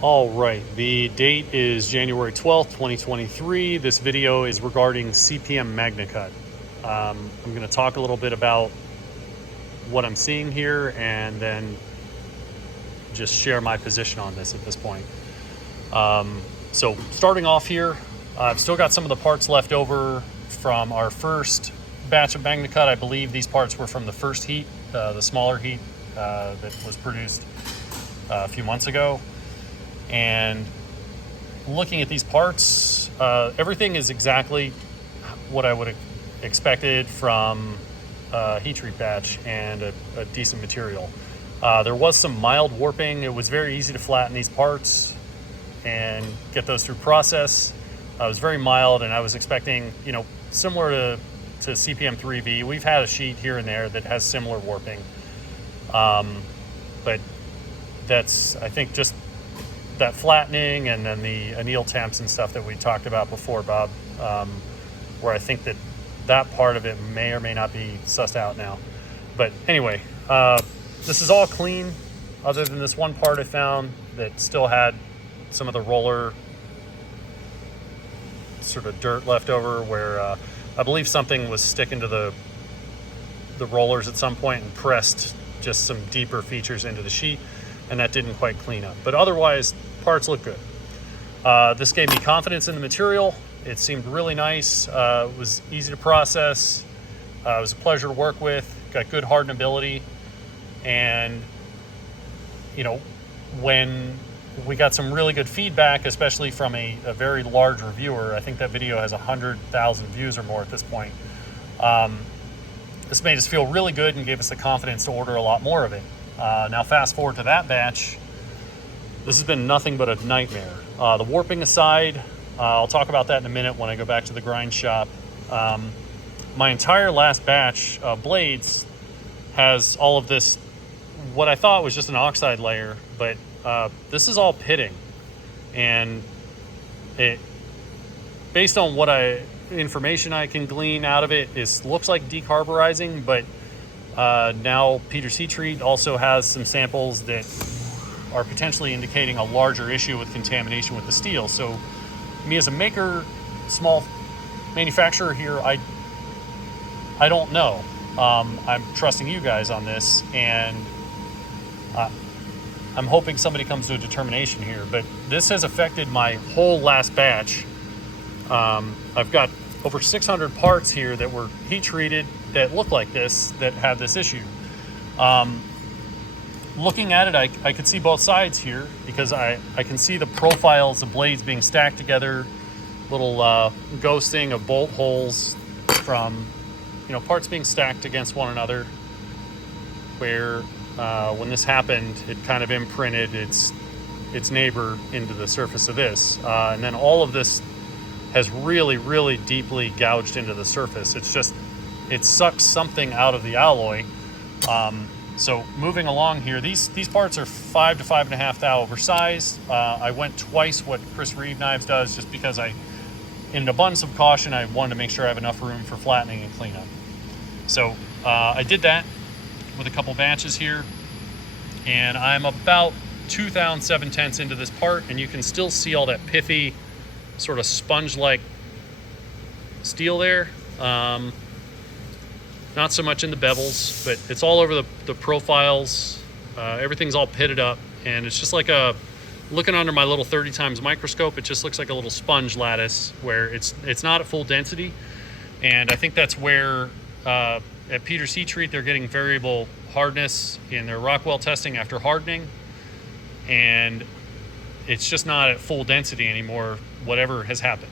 All right, the date is January 12th, 2023. This video is regarding CPM Magnacut. I'm going to talk a little bit about what I'm seeing here and then just share my position on this at this point. So starting off here, I've still got some of the parts left over from our first batch of Magnacut. I believe these parts were from the first heat, the smaller heat that was produced a few months ago. And looking at these parts, everything is exactly what I would have expected from a heat treat batch and a decent material. There was some mild warping. It was very easy to flatten these parts and get those through process. It was very mild, and I was expecting, similar to CPM 3V. We've had a sheet here and there that has similar warping. But that's, I think, just that flattening and then the anneal temps and stuff that we talked about before, Bob, where I think that part of it may or may not be sussed out now. But anyway, this is all clean other than this one part I found that still had some of the roller sort of dirt left over, where I believe something was sticking to the rollers at some point and pressed just some deeper features into the sheet, and that didn't quite clean up. But otherwise, parts look good. This gave me confidence in the material. It seemed really nice. It was easy to process. It was a pleasure to work with. Got good hardenability. And, when we got some really good feedback, especially from a very large reviewer, I think that video has 100,000 views or more at this point. This made us feel really good and gave us the confidence to order a lot more of it. Now fast forward to that batch, this has been nothing but a nightmare. The warping aside, I'll talk about that in a minute when I go back to the grind shop. My entire last batch of blades has all of this, what I thought was just an oxide layer, but this is all pitting. And it, based on what information I can glean out of it, looks like decarburizing, but now Peter's Heat Treat also has some samples that are potentially indicating a larger issue with contamination with the steel. So me as a maker, small manufacturer here, I don't know. I'm trusting you guys on this, and I'm hoping somebody comes to a determination here. But this has affected my whole last batch. I've got over 600 parts here that were heat treated that look like this, that have this issue. Looking at it, I could see both sides here, because I can see the profiles of blades being stacked together, little ghosting of bolt holes from parts being stacked against one another, where when this happened, it kind of imprinted its neighbor into the surface of this, and then all of this has really, really deeply gouged into the surface. It sucks something out of the alloy. So moving along here, these parts are 5 to 5.5 thou oversized. I went twice what Chris Reeve Knives does, just because in an abundance of caution, I wanted to make sure I have enough room for flattening and cleanup. So I did that with a couple batches here, and I'm about 2 thou and 7/10 into this part, and you can still see all that pithy, sort of sponge-like steel there. Not so much in the bevels, but it's all over the profiles. Everything's all pitted up, and it's just like looking under my little 30 times microscope, it just looks like a little sponge lattice where it's not at full density. And I think that's where at Peter's Heat Treat, they're getting variable hardness in their Rockwell testing after hardening, and it's just not at full density anymore, whatever has happened.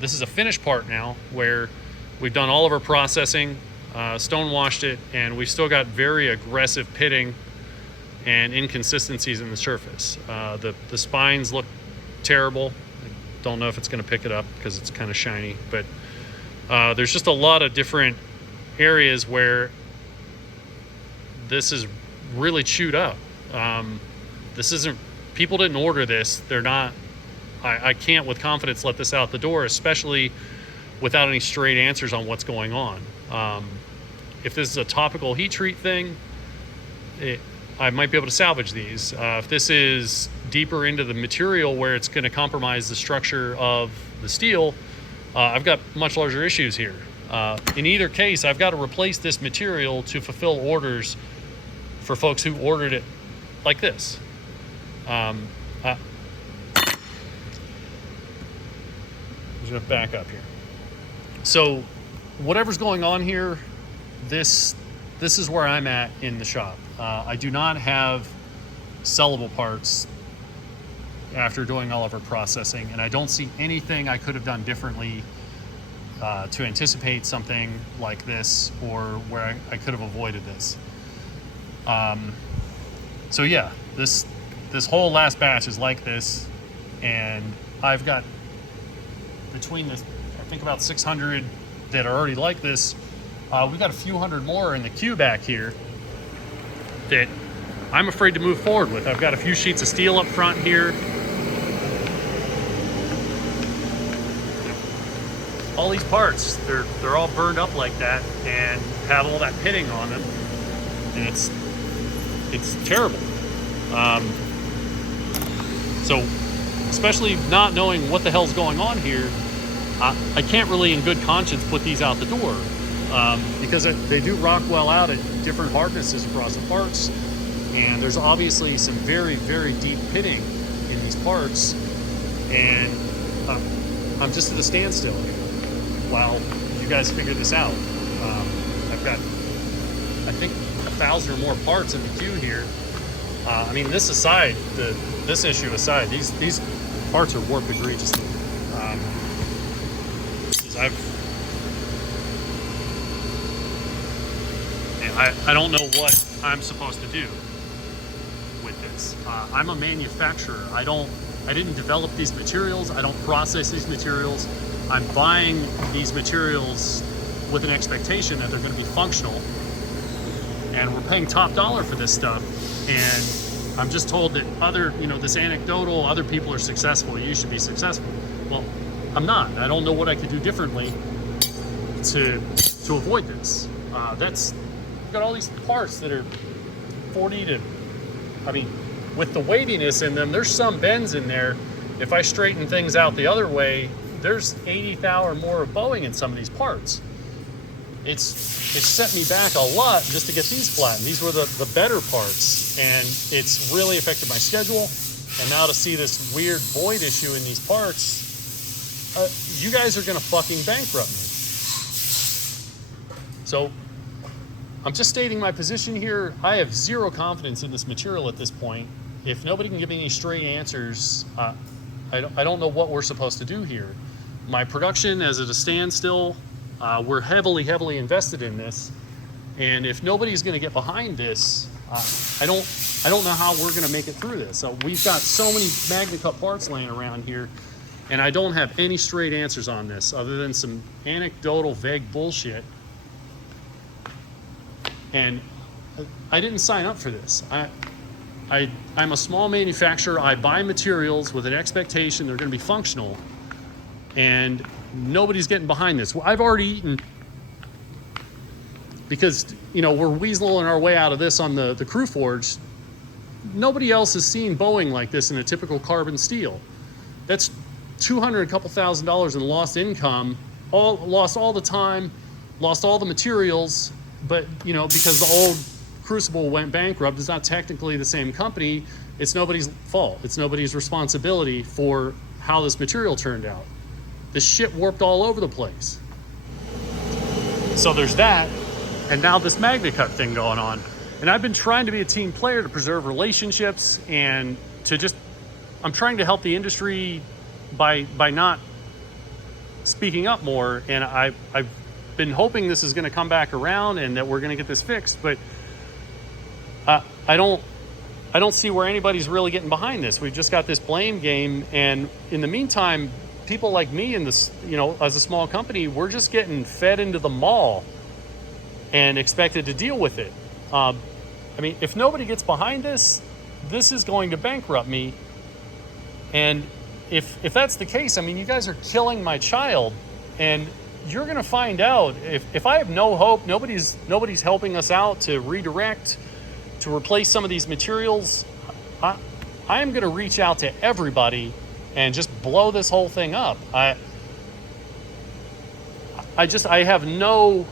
This is a finished part now, where we've done all of our processing, stone washed it, and we've still got very aggressive pitting and inconsistencies in the surface. The spines look terrible. I don't know if it's going to pick it up because it's kind of shiny, but there's just a lot of different areas where this is really chewed up. This isn't, people didn't order this. They're not, I can't with confidence let this out the door, especially without any straight answers on what's going on. If this is a topical heat treat thing, I might be able to salvage these. If this is deeper into the material where it's going to compromise the structure of the steel, I've got much larger issues here. In either case, I've got to replace this material to fulfill orders for folks who ordered it like this. I'm just going to back up here. So whatever's going on here, this is where I'm at in the shop. I do not have sellable parts after doing all of our processing, and I don't see anything I could have done differently to anticipate something like this, or where I could have avoided this. So yeah, this whole last batch is like this, and I've got between this, I think about 600 that are already like this. We've got a few hundred more in the queue back here that I'm afraid to move forward with. I've got a few sheets of steel up front here. All these parts, they're all burned up like that and have all that pitting on them, and it's terrible. So especially not knowing what the hell's going on here, I can't really in good conscience put these out the door, because they do rock well out at different hardnesses across the parts, and there's obviously some very, very deep pitting in these parts, and I'm just at a standstill here while you guys figure this out. I've got, I think, 1,000 or more parts in the queue here. I mean, this aside, this issue aside, these parts are warped egregiously. I don't know what I'm supposed to do with this. I'm a manufacturer. I didn't develop these materials. I don't process these materials. I'm buying these materials with an expectation that they're going to be functional, and we're paying top dollar for this stuff. And I'm just told that this anecdotal, other people are successful, you should be successful. Well, I'm not. I don't know what I could do differently to avoid this. I've got all these parts that are 40 to, I mean, with the weightiness in them, there's some bends in there. If I straighten things out the other way, there's 80 thou or more of bowing in some of these parts. It's set me back a lot just to get these flattened. These were the better parts, and it's really affected my schedule. And now to see this weird void issue in these parts, you guys are gonna fucking bankrupt me. So I'm just stating my position here. I have zero confidence in this material at this point. If nobody can give me any straight answers, I don't know what we're supposed to do here. My production is at a standstill. We're heavily invested in this, and if nobody's going to get behind this, I don't know how we're going to make it through this. So we've got so many Magnacut parts laying around here, and I don't have any straight answers on this other than some anecdotal, vague bullshit. And I didn't sign up for this. I'm a small manufacturer. I buy materials with an expectation they're going to be functional, and nobody's getting behind this. Well, I've already eaten, because we're weaseling our way out of this on the Crew Forge. Nobody else has seen bowing like this in a typical carbon steel. That's $200, a couple $1,000 in lost income, lost all the time, lost all the materials. But because the old Crucible went bankrupt, it's not technically the same company. It's nobody's fault. It's nobody's responsibility for how this material turned out. This shit warped all over the place. So there's that, and now this Magnacut thing going on. And I've been trying to be a team player to preserve relationships, and I'm trying to help the industry by not speaking up more. And I've been hoping this is going to come back around and that we're going to get this fixed, but I don't see where anybody's really getting behind this. We've just got this blame game, and in the meantime, people like me in this, as a small company, we're just getting fed into the maw and expected to deal with it. I mean, if nobody gets behind this is going to bankrupt me. And if that's the case, I mean, you guys are killing my child, and you're going to find out if I have no hope, nobody's helping us out to redirect, to replace some of these materials. I am going to reach out to everybody and just blow this whole thing up. I have no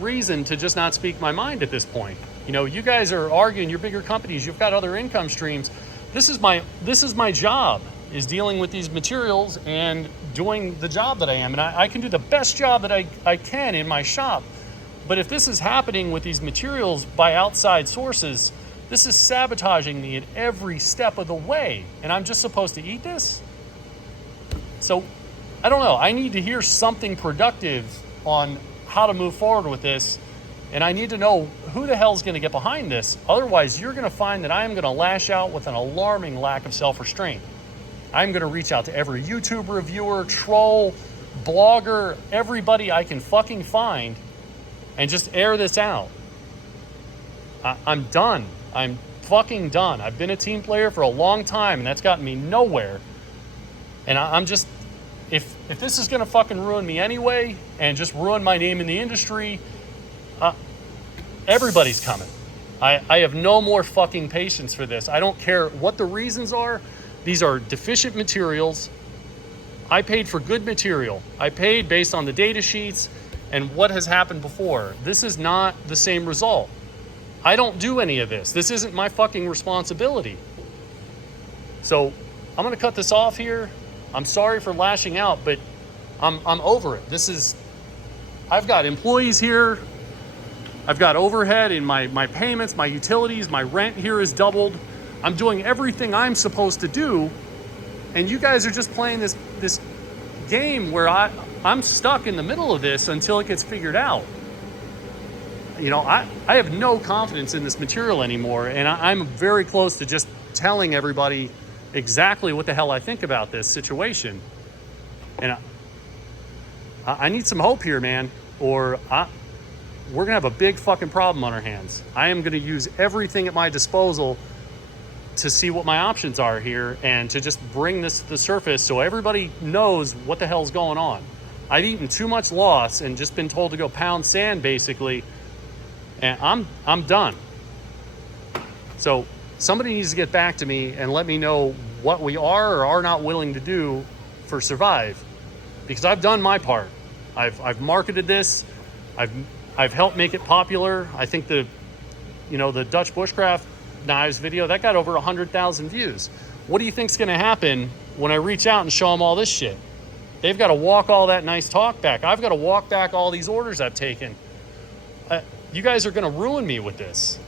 reason to just not speak my mind at this point. You know, you guys are arguing, you're bigger companies, you've got other income streams. This is my job, is dealing with these materials and doing the job that I am. And I can do the best job that I can in my shop. But if this is happening with these materials by outside sources, this is sabotaging me at every step of the way. And I'm just supposed to eat this? So, I don't know. I need to hear something productive on how to move forward with this. And I need to know who the hell's going to get behind this. Otherwise, you're going to find that I am going to lash out with an alarming lack of self-restraint. I'm going to reach out to every YouTube reviewer, troll, blogger, everybody I can fucking find and just air this out. I'm done. I'm fucking done. I've been a team player for a long time, and that's gotten me nowhere. And I'm just, if this is going to fucking ruin me anyway and just ruin my name in the industry, everybody's coming. I have no more fucking patience for this. I don't care what the reasons are. These are deficient materials. I paid for good material. I paid based on the data sheets and what has happened before. This is not the same result. I don't do any of this. This isn't my fucking responsibility. So I'm going to cut this off here. I'm sorry for lashing out, but I'm over it. I've got employees here. I've got overhead in my payments, my utilities, my rent here is doubled. I'm doing everything I'm supposed to do, and you guys are just playing this game where I'm stuck in the middle of this until it gets figured out. You know, I have no confidence in this material anymore, and I'm very close to just telling everybody exactly what the hell I think about this situation. And I need some hope here, man, or we're gonna have a big fucking problem on our hands. I am gonna use everything at my disposal to see what my options are here and to just bring this to the surface so everybody knows what the hell's going on. I've eaten too much loss and just been told to go pound sand basically, and I'm done. So somebody needs to get back to me and let me know what we are or are not willing to do for Survive, because I've done my part. I've marketed this. I've helped make it popular. I think the Dutch bushcraft knives video that got over 100,000 views. What do you think's going to happen when I reach out and show them all this shit? They've got to walk all that nice talk back. I've got to walk back all these orders I've taken. You guys are going to ruin me with this.